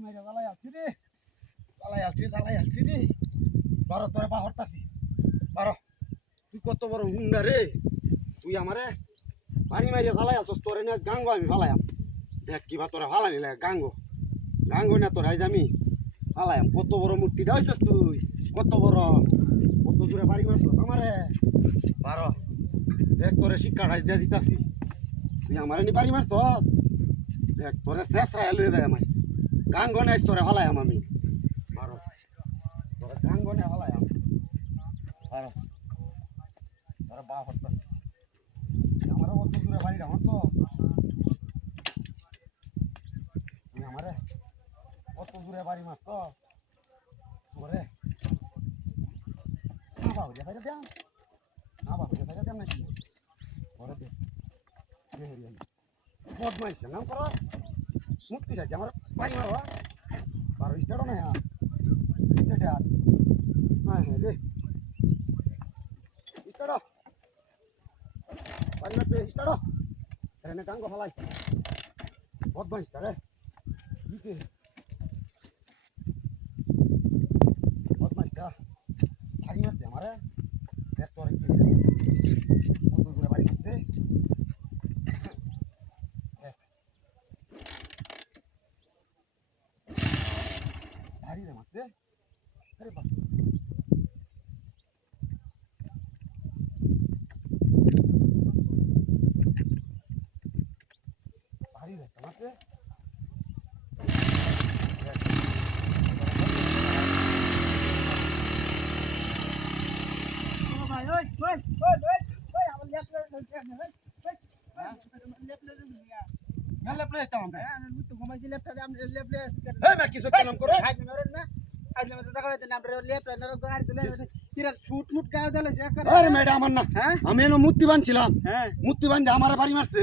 মেরে জ্বালাই আলছি রে বারো তোরে পা হরতাছি বারো তুই কত বড় হুন্ডা রে তুই আমারে পানি মারিয়া জ্বালাই আলছস তোরে না গাঙ্গো আমি ফালাইয়াম দেখ কিবা তোরা ফালাই নিলে গাঙ্গো না তোর আইজ আমি ফালাইয়াম কত বড় মূর্তিটা হইছস তুই কত বড় কত দূরে বাড়ি মারছস আমারে বারো দেখ তোরে শিক্ষাটা দিয়ে দিতাছি তুই আমারে নি বাড়ি মারছস দেখ তোরে শেষরা লুয়ে দেয় আমায় গাঙ্গো নাই তোরে ফালাইয়াম আমি বারো তোরে গাঙ্গো না ফালাইয়াম বারো তোরে বা হরতাছি আমারে কত দূরে বাড়ি আমার তো তুই আমারে কত দূরে বাড়ি মারছ ওরে না বাবু যে ফেলে দেন না বাবু যে ফেলে দেন নাকি ওরে দে বদমাইশ নাম করো মুক্তি যাচ্ছে আমার বাড়ি মারো বারো স্টারও না হ্যাঁ স্টার হ্যাঁ হ্যাঁ রে স্টার বাড়ি মারতে স্টার এখানে গাঙ্গ ফেলাই বদমাইশ রে দিতে বদমাইশটা বাড়ি মারছে আমারে দেখ তোর কত দূরে বাড়ি মারছে ভারী রে মারছে আরে বাপ ভারী রে মারছে আমি মূর্তি বানছিলাম মূর্তি বান্ধে আমার বাড়ি মারছে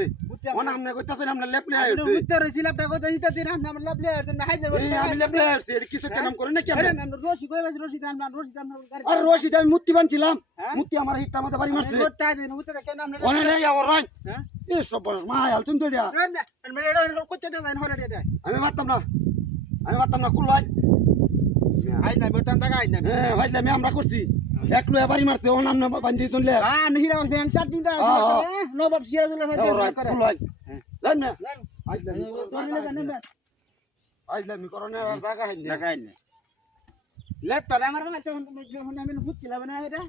রশিদ আমি মূর্তি বানছিলাম মূর্তি আমার হিটটার মধ্যে বাড়ি মারছে আমি মারতাম না কুল ভাই আমরা করছি এক লোয়া বাড়ি মারছে ও নাম বান্ধি শুনলে আইলামি করোনা জায়গা হয়নি লেফট আমার বুঝছিলাম না এটা